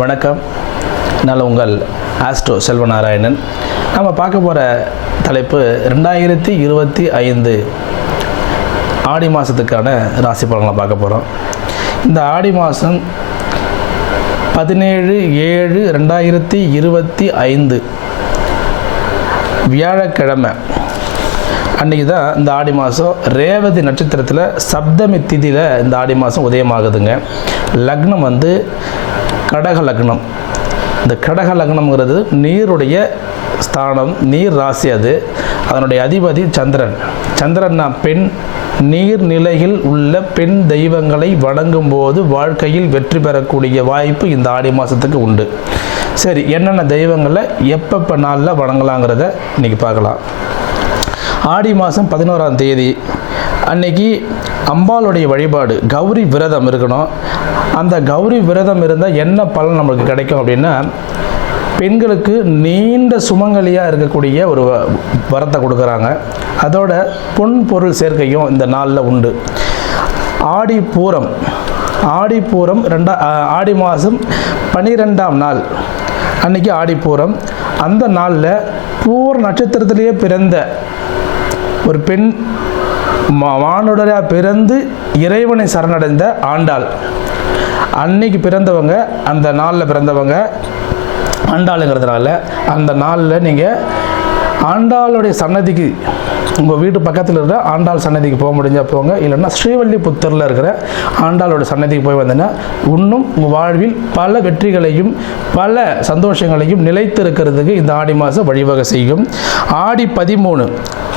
வணக்கம். நான் உங்கள் ஆஸ்ட்ரோ செல்வநாராயணன். நம்ம பார்க்க போகிற தலைப்பு ரெண்டாயிரத்தி இருபத்தி ஐந்து ஆடி மாதத்துக்கான ராசி பலன்களை பார்க்க போகிறோம் இந்த ஆடி மாதம் பதினேழு ஏழு ரெண்டாயிரத்தி இருபத்தி ஐந்து வியாழக்கிழமை. அன்றைக்கி தான் இந்த ஆடி மாதம் ரேவதி நட்சத்திரத்தில் சப்தமி திதியில் இந்த ஆடி மாதம் உதயமாகுதுங்க. லக்னம் வந்து கடக லக்னம். இந்த கடக லக்னம்ங்கிறது நீருடைய ஸ்தானம் நீர் ராசி அது. அதனுடைய அதிபதி சந்திரன். சந்திரன்னா பெண் நீர்நிலையில் உள்ள பெண் தெய்வங்களை வணங்கும் போது வாழ்க்கையில் வெற்றி பெறக்கூடிய வாய்ப்பு இந்த ஆடி மாதத்துக்கு உண்டு. சரி என்னென்ன தெய்வங்களை எப்பப்போ நாளில் வணங்கலாங்கிறத இன்றைக்கி பார்க்கலாம். ஆடி மாதம் பதினோராம் தேதி. அன்னைக்கு அம்பாளுடைய வழிபாடு கௌரி விரதம் இருக்கணும். அந்த கௌரி விரதம் இருந்தால் என்ன பலன் நம்மளுக்கு கிடைக்கும் அப்படின்னா பெண்களுக்கு நீண்ட சுமங்கலியாக இருக்கக்கூடிய ஒரு வ- வரத்தை கொடுக்குறாங்க. அதோட பொன் பொருள் சேர்க்கையும் இந்த நாளில் உண்டு. ஆடி பூரம் ஆடி பூரம் ரெண்டா ஆடி மாதம் பனிரெண்டாம் நாள். அன்னைக்கு ஆடி பூரம். அந்த நாளில் பூர நட்சத்திரத்திலேயே பிறந்த ஒரு பெண் மா- பிறந்து இறைவனை சரணடைந்த ஆண்டாள். அன்னைக்கு பிறந்தவங்க அந்த நாளில் பிறந்தவங்க ஆண்டாளுங்கிறதுனால அந்த நாளில் நீங்கள் ஆண்டாளுடைய சன்னதிக்கு உங்கள் வீட்டு பக்கத்தில் இருக்கிற ஆண்டாள் சன்னதிக்கு போக முடிஞ்சால் போங்க. இல்லைன்னா ஸ்ரீவல்லிபுத்தூரில் இருக்கிற ஆண்டாளோட சன்னதிக்கு போய் வந்தீங்கன்னா இன்னும் உங்கள் வாழ்வில் பல வெற்றிகளையும் பல சந்தோஷங்களையும் நிலைத்து இருக்கிறதுக்கு இந்த ஆடி மாதம் வழிவகை செய்யும். ஆடி பதிமூணு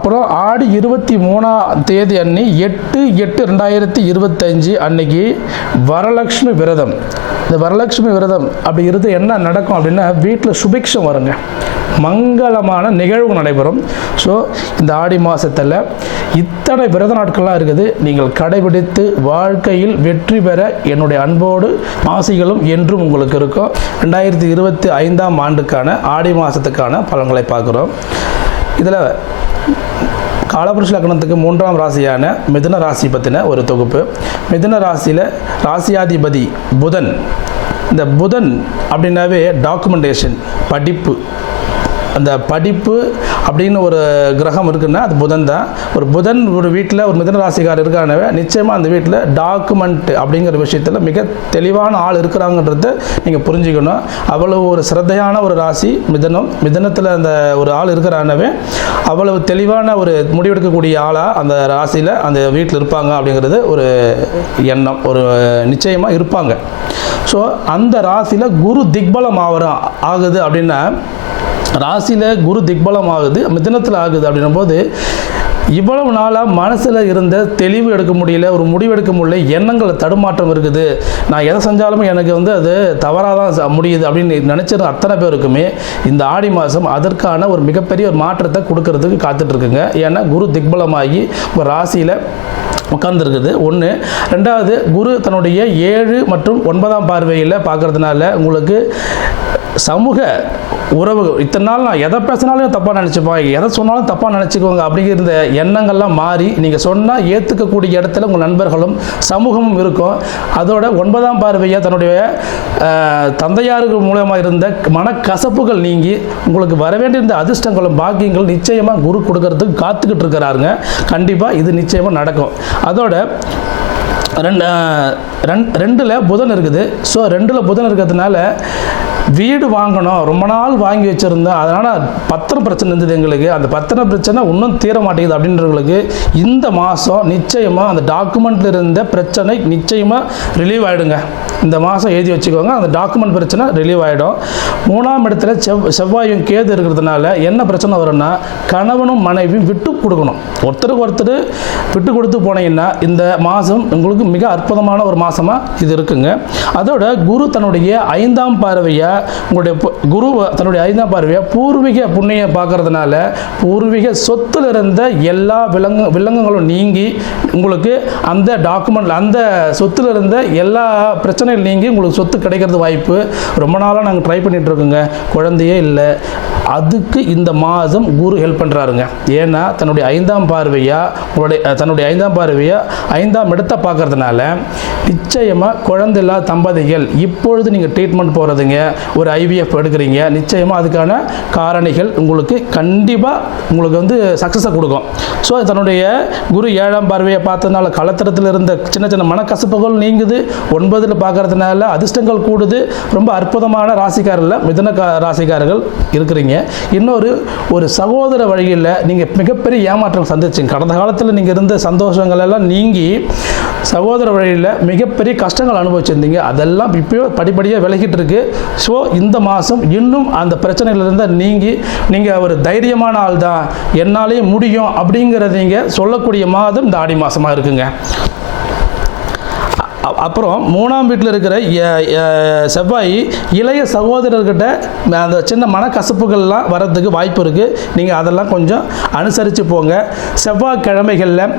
அப்புறம் ஆடி இருபத்தி மூணாம் தேதி அன்னி எட்டு எட்டு ரெண்டாயிரத்தி இருபத்தஞ்சு அன்னைக்கு வரலட்சுமி விரதம். இந்த வரலட்சுமி விரதம் அப்படி இருந்து என்ன நடக்கும் அப்படின்னா வீட்டில் சுபிக்ஷம் வருங்க. மங்களமான நிகழ்வு நடைபெறும். ஸோ இந்த ஆடி மாதத்தில் இத்தனை விரத நாட்கள்லாம் இருக்குது. நீங்கள் கடைபிடித்து வாழ்க்கையில் வெற்றி பெற என்னுடைய அன்போடு ஆசைகளும் என்றும் உங்களுக்கு இருக்கும். ரெண்டாயிரத்தி இருபத்தி ஐந்தாம் ஆண்டுக்கான ஆடி மாதத்துக்கான பலன்களை பார்க்குறோம். இதில் காலபுருஷ லக்னத்துக்கு மூன்றாம் ராசியான மிதுன ராசி பற்றின ஒரு தொகுப்பு. மிதுன ராசியில் ராசியாதிபதி புதன். இந்த புதன் அப்படின்னாவே டாக்குமெண்டேஷன் படிப்பு. அந்த படிப்பு அப்படின்னு ஒரு கிரகம் இருக்குன்னா அது புதன் தான். ஒரு புதன் ஒரு வீட்டில் ஒரு மிதன ராசிக்காரர் இருக்கானவே நிச்சயமாக அந்த வீட்டில் டாக்குமெண்ட் அப்படிங்கிற விஷயத்தில் மிக தெளிவான ஆள் இருக்கிறாங்கன்றத நீங்கள் புரிஞ்சுக்கணும். அவ்வளவு ஒரு சிரத்தையான ஒரு ராசி மிதனம் மிதனத்தில் அந்த ஒரு ஆள் இருக்கிறானவே அவ்வளவு தெளிவான ஒரு முடிவெடுக்கக்கூடிய ஆளாக அந்த ராசியில் அந்த வீட்டில் இருப்பாங்க அப்படிங்கிறது ஒரு எண்ணம் ஒரு நிச்சயமாக இருப்பாங்க. ஸோ அந்த ராசியில் குரு திக்பலம் ஆகிறோம் ஆகுது அப்படின்னா ராசியில் குரு திக்பலம் ஆகுது மிதனத்தில் ஆகுது அப்படின்னும் போது இவ்வளவு நாளாக மனசில் இருந்த தெளிவு எடுக்க முடியல ஒரு முடிவு எடுக்க முடியல எண்ணங்களில் தடுமாற்றம் இருக்குது. நான் எதை செஞ்சாலும் எனக்கு வந்து அது தவறாக தான் ச- முடியுது அப்படின்னு நினச்சிருந்த அத்தனை பேருக்குமே இந்த ஆடி மாதம் அதற்கான ஒரு மிகப்பெரிய ஒரு மாற்றத்தை கொடுக்கறதுக்கு காத்துட்ருக்குங்க. ஏன்னா குரு திக்பலமாகி ஒரு ராசியில் உட்கார்ந்துருக்குது. ஒன்று ரெண்டாவது குரு தன்னுடைய ஏழு மற்றும் ஒன்பதாம் பார்வையில் பார்க்குறதுனால உங்களுக்கு சமூக உறவு இத்தனை நாள் நான் எதை பேசினாலும் தப்பாக நினச்சிப்பாங்க எதை சொன்னாலும் தப்பாக நினச்சிக்குவாங்க. அப்படிங்கிற எண்ணங்கள்லாம் மாறி நீங்கள் சொன்னால் ஏற்றுக்கக்கூடிய இடத்துல உங்கள் நண்பர்களும் சமூகமும் இருக்கும். அதோட ஒன்பதாம் பார்வையாக தன்னுடைய தந்தையாருக்கு மூலமாக இருந்த மனக்கசப்புகள் நீங்கி உங்களுக்கு வரவேண்டியிருந்த அதிர்ஷ்டங்களும் பாக்கியங்களும் நிச்சயமாக குரு கொடுக்கறதுக்கு காத்துக்கிட்டு இருக்கிறாருங்க. கண்டிப்பாக இது நிச்சயமாக நடக்கும். அதோட ரெண்டு ரெண்டில் புதன் இருக்குது. ஸோ ரெண்டில் புதன் இருக்கிறதுனால வீடு வாங்கணும். ரொம்ப நாள் வாங்கி வச்சுருந்தோம் அதனால் பத்திரம் பிரச்சனை இருந்தது எங்களுக்கு. அந்த பத்திரம் பிரச்சனை இன்னும் தீர மாட்டேங்குது அப்படின்றவங்களுக்கு இந்த மாதம் நிச்சயமாக அந்த டாக்குமெண்ட்டில் இருந்த பிரச்சனை நிச்சயமாக ரிலீவ் ஆகிடுங்க இந்த மாதம் எழுதி வச்சுக்கோங்க. அந்த டாக்குமெண்ட் பிரச்சனை ரிலீவ் ஆகிடும் மூணாம் இடத்துல செவ் செவ்வாயும் கேது இருக்கிறதுனால என்ன பிரச்சனை வரும்னா கணவனும் மனைவியும் விட்டு கொடுக்கணும். ஒருத்தருக்கு ஒருத்தர் விட்டு கொடுத்து போனீங்கன்னா இந்த மாதம் உங்களுக்கு மிக அற்புதமான ஒரு மாதமாக இது இருக்குங்க. அதோட குரு தன்னுடைய ஐந்தாம் பார்வையை உங்களுடைய குரு தன்னுடைய ஐந்தாம் பார்வையை பூர்வீக புண்ணிய பார்க்கறதுனால பூர்வீக சொத்துல இருந்த எல்லா விலங்கு விலங்குகளும் நீங்கி உங்களுக்கு அந்த டாக்குமெண்ட் அந்த சொத்துல இருந்த எல்லா பிரச்சனையும் நீங்கி உங்களுக்கு சொத்து கிடைக்கிறது வாய்ப்பு. ரொம்ப நாளாக நாங்கள் ட்ரை பண்ணிகிட்டு இருக்கோங்க. குழந்தையே இல்லை. அதுக்கு இந்த மாதம் குரு ஹெல்ப் பண்ணுறாருங்க ஏன்னா தன்னுடைய ஐந்தாம் பார்வையாக உங்களுடைய தன்னுடைய ஐந்தாம் பார்வையாக ஐந்தாம் இடத்தை பார்க்கறதுனால நிச்சயமாக குழந்தை இல்லாத தம்பதிகள் இப்பொழுது நீங்கள் ட்ரீட்மெண்ட் போகிறதுங்க ஒரு ஐவிஎஃப் எடுக்கிறீங்க நிச்சயமாக அதுக்கான காரணிகள் உங்களுக்கு கண்டிப்பாக உங்களுக்கு வந்து சக்ஸஸை கொடுக்கும். ஸோ தன்னுடைய குரு ஏழாம் பார்வையை பார்த்ததுனால கலத்திரத்தில் இருந்த சின்ன சின்ன மனக்கசப்புகள் நீங்குது ஒன்பதில் பார்க்கறதுனால அதிர்ஷ்டங்கள் கூடுது ரொம்ப அற்புதமான ராசிக்காரில் மிதன ராசிக்காரர்கள் இருக்கிறீங்க. இன்னொரு ஒரு சகோதர வழியில் நீங்கள் மிகப்பெரிய ஏமாற்றம் சந்திச்சிங்க. கடந்த காலத்தில் நீங்கள் இருந்த சந்தோஷங்கள் எல்லாம் நீங்கி சகோதர வழியில் மிகப்பெரிய கஷ்டங்கள் அனுபவிச்சிருந்தீங்க. அதெல்லாம் இப்போயோ படிப்படியாக விலகிட்டு இருக்கு. ஸோ இந்த மாதம் இன்னும் அந்த பிரச்சனையிலிருந்து நீங்கி நீங்கள் ஒரு தைரியமான ஆள் தான் என்னாலே முடியும் அப்படிங்கிறதீங்க சொல்லக்கூடிய மாதம் இந்த ஆடி மாதமாக இருக்குங்க. அப்புறம் மூணாம் வீட்டில் இருக்கிற செவ்வாய் இளைய சகோதரர்கிட்ட அந்த சின்ன மனக்கசப்புகள்லாம் வர்றதுக்கு வாய்ப்பு இருக்குது நீங்கள் அதெல்லாம் கொஞ்சம் அனுசரித்து போங்க. செவ்வாய்க்கிழமைகளில்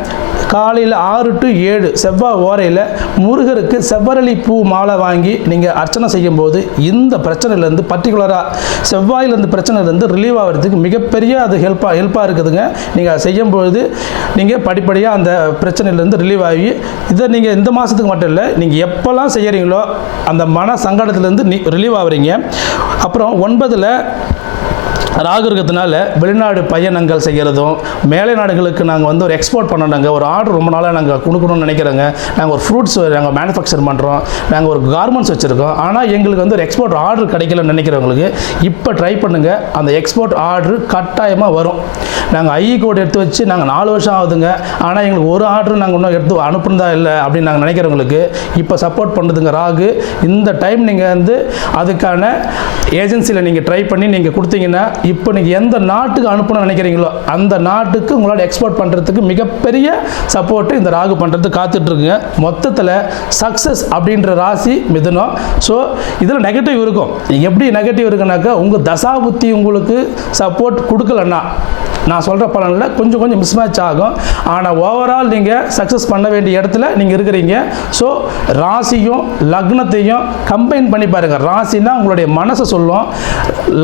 காலையில் ஆறு டு ஏழு செவ்வாய் ஓரையில் முருகருக்கு செவ்வரளி பூ மாலை வாங்கி நீங்கள் அர்ச்சனை செய்யும்போது இந்த பிரச்சனையிலேருந்து பர்டிகுலராக செவ்வாயிலேருந்து பிரச்சனையிலேருந்து ரிலீவ் ஆகிறதுக்கு மிகப்பெரிய அது ஹெல்ப்பாக ஹெல்ப்பாக இருக்குதுங்க. நீங்கள் செய்யும்பொழுது நீங்கள் படிப்படியாக அந்த பிரச்சனையிலேருந்து ரிலீவ் ஆகி இதை நீங்கள் இந்த மாதத்துக்கு மட்டும் இல்லை நீங்கள் எப்போல்லாம் செய்கிறீங்களோ அந்த மன சங்கடத்துலேருந்து நீ ரிலீவ் ஆகுறீங்க அப்புறம் ஒன்பதில் ராகு இருக்கிறதுனால வெளிநாடு பயணங்கள் செய்கிறதும் மேலை நாடுகளுக்கு நாங்கள் வந்து ஒரு எக்ஸ்போர்ட் பண்ணணுங்க ஒரு ஆர்டர் ரொம்ப நாளாக நாங்கள் கொடுக்கணும்னு நினைக்கிறோங்க. நாங்கள் ஒரு ஃப்ரூட்ஸ் நாங்கள் மேனுஃபேக்சர் பண்ணுறோம் நாங்கள் ஒரு கார்மெண்ட்ஸ் வச்சுருக்கோம். ஆனால் எங்களுக்கு வந்து ஒரு எக்ஸ்போர்ட் ஆர்டர் கிடைக்கலன்னு நினைக்கிறவங்களுக்கு இப்போ ட்ரை பண்ணுங்கள் அந்த எக்ஸ்போர்ட் ஆர்டர் கட்டாயமாக வரும். நாங்கள் ஐஇ கோட் எடுத்து வச்சு நாங்கள் நாலு வருஷம் ஆகுதுங்க. ஆனால் எங்களுக்கு ஒரு ஆர்டர் நாங்கள் இன்னும் எடுத்து அனுப்புனதா இல்லை அப்படின்னு நாங்கள் நினைக்கிறவங்களுக்கு இப்போ சப்போர்ட் பண்ணுதுங்க ராகு. இந்த டைம் நீங்கள் வந்து அதுக்கான ஏஜென்சியில் நீங்கள் ட்ரை பண்ணி நீங்கள் கொடுத்தீங்கன்னா இப்போ நீங்கள் எந்த நாட்டுக்கு அனுப்பணும்னு நினைக்கிறீங்களோ அந்த நாட்டுக்கு உங்களால் எக்ஸ்போர்ட் பண்ணுறதுக்கு மிகப்பெரிய சப்போர்ட்டு இந்த ராகு பண்ணுறதுக்கு காத்துட்ருக்குங்க. மொத்தத்தில் சக்ஸஸ் அப்படின்ற ராசி மிதுனம். ஸோ இதில் நெகட்டிவ் இருக்கும். எப்படி நெகட்டிவ் இருக்குனாக்கா உங்கள் தசாபுத்தி உங்களுக்கு சப்போர்ட் கொடுக்கலன்னா நான் சொல்கிற பலனில் கொஞ்சம் கொஞ்சம் மிஸ்மேட்ச் ஆகும். ஆனால் ஓவரால் நீங்கள் சக்ஸஸ் பண்ண வேண்டிய இடத்துல நீங்கள் இருக்கிறீங்க. ஸோ ராசியும் லக்னத்தையும் கம்பைன் பண்ணி பாருங்கள் ராசினா உங்களுடைய மனசை சொல்லும்.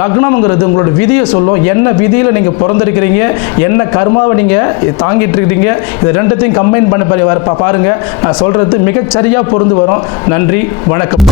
லக்னம்ங்கிறது உங்களுடைய விதியை சொல்லும். என்ன விதியில் நீங்கள் பிறந்திருக்கிறீங்க? என்ன கர்மாவை நீங்கள் தாங்கிட்டு இருக்கிறீங்க இது ரெண்டுத்தையும் கம்பைன் பண்ணி பாரு பாருங்கள் நான் சொல்கிறது மிகச்சரியாக பொருந்து வரும். நன்றி வணக்கம்.